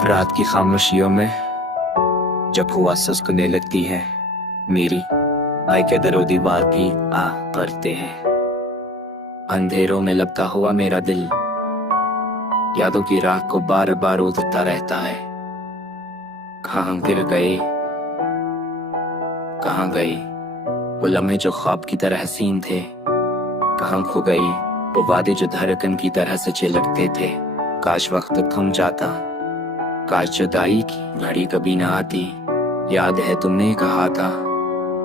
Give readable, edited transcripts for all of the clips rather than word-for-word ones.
रात की खामोशियों में जब हुआ सुस्कने लगती है मेरी आय के दरो दीवार भी आ करते हैं। अंधेरों में लगता हुआ मेरा दिल यादों की राख को बार बार उधता रहता है। कहाँ गिर गए, कहाँ गए वो लम्हे जो ख्वाब की तरह हसीन थे। कहाँ खो गई वो वादे जो धड़कन की तरह सचे लगते थे। काश वक्त थम जाता, काश जुदाई की घड़ी कभी ना आती। याद है तुमने कहा था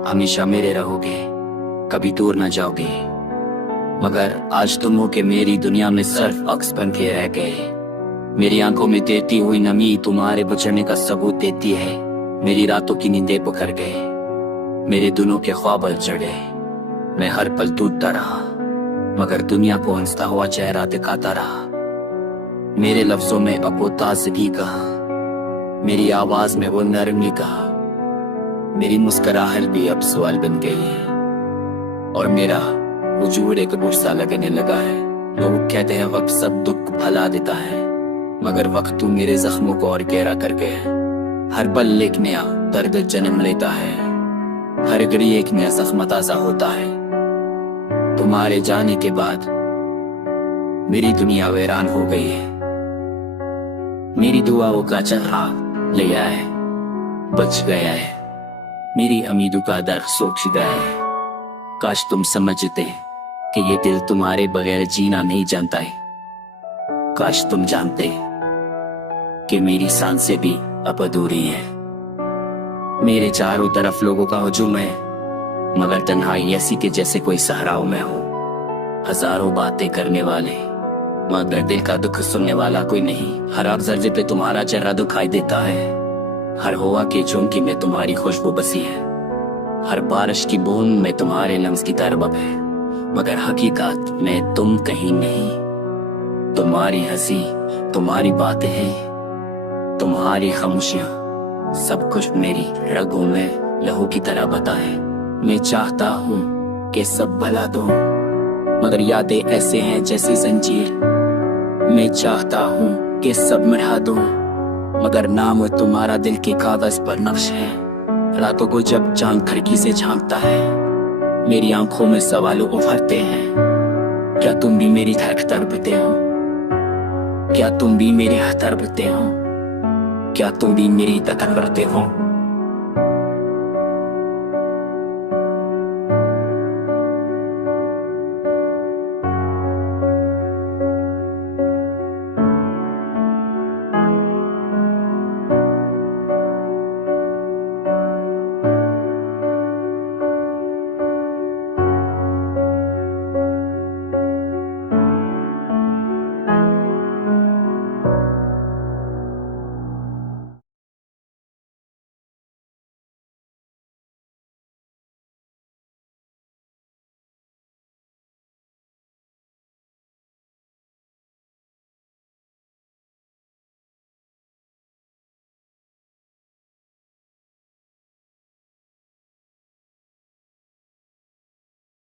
हमेशा मेरे रहोगे, कभी दूर ना जाओगे। मगर आज तुम हो के मेरी दुनिया में सिर्फ अक्स बन के रह गए। मेरी आंखों में देती हुई नमी तुम्हारे बचने का सबूत देती है। मेरी रातों की नींदें पुकर गए, मेरे दिनों के ख्वाब जड़ गए। मैं हर पल टूटता रहा मगर दुनिया को हंसता हुआ चेहरा दिखाता रहा। मेरे लफ्जों में अब वो ताजगी कहा, मेरी आवाज में वो नरमी कहा। मेरी मुस्कुराहट भी अब सवाल बन गई है और मेरा वजूद एक गुस्सा लगने लगा है। लोग कहते हैं वक्त सब दुख भुला देता है, मगर वक्त तू मेरे जख्मों को और गहरा कर गया। हर पल एक नया दर्द जन्म लेता है, हर घड़ी एक नया जख्म ताजा होता है। तुम्हारे जाने के बाद मेरी दुनिया वीरान हो गई है। मेरी दुआओं का चरहा लिया है, बच गया है। मेरी उम्मीदों का दर सूख गया है। काश तुम समझते कि ये दिल तुम्हारे बगैर जीना नहीं जानता है। काश तुम जानते कि मेरी सांसें भी अब अधूरी हैं। मेरे चारों तरफ लोगों का हुजूम है, मगर तन्हाई ऐसी के जैसे कोई सहराओं में हो। हजारों बातें करने वाले मगर दिल का दुख सुनने वाला कोई नहीं। हर आग जर्रे पे तुम्हारा चेहरा दिखाई देता है, हर हवा के झोंके में तुम्हारी खुशबू बसी है। हर बारिश की बूंद में तुम्हारे लम्स की तरबब है, मगर हकीकत में तुम कहीं नहीं। तुम्हारी हंसी, तुम्हारी बातें हैं, तुम्हारी खामोशियां, सब कुछ मेरी रगों में लहू की तरह बता है। मैं चाहता हूँ कि सब भला दो, मगर यादें ऐसे हैं जैसी जंजीर। मैं चाहता हूँ कि सब मिटा दो, मगर नाम तुम्हारा दिल के कागज पर नक्श है। रातों को जब चांद खिड़की से झांकता है, मेरी आंखों में सवाल उभरते हैं। क्या तुम भी मेरी तरह तड़पते हो? क्या तुम भी मेरे तड़पते हो? क्या तुम भी मेरी तरह तड़पते हो?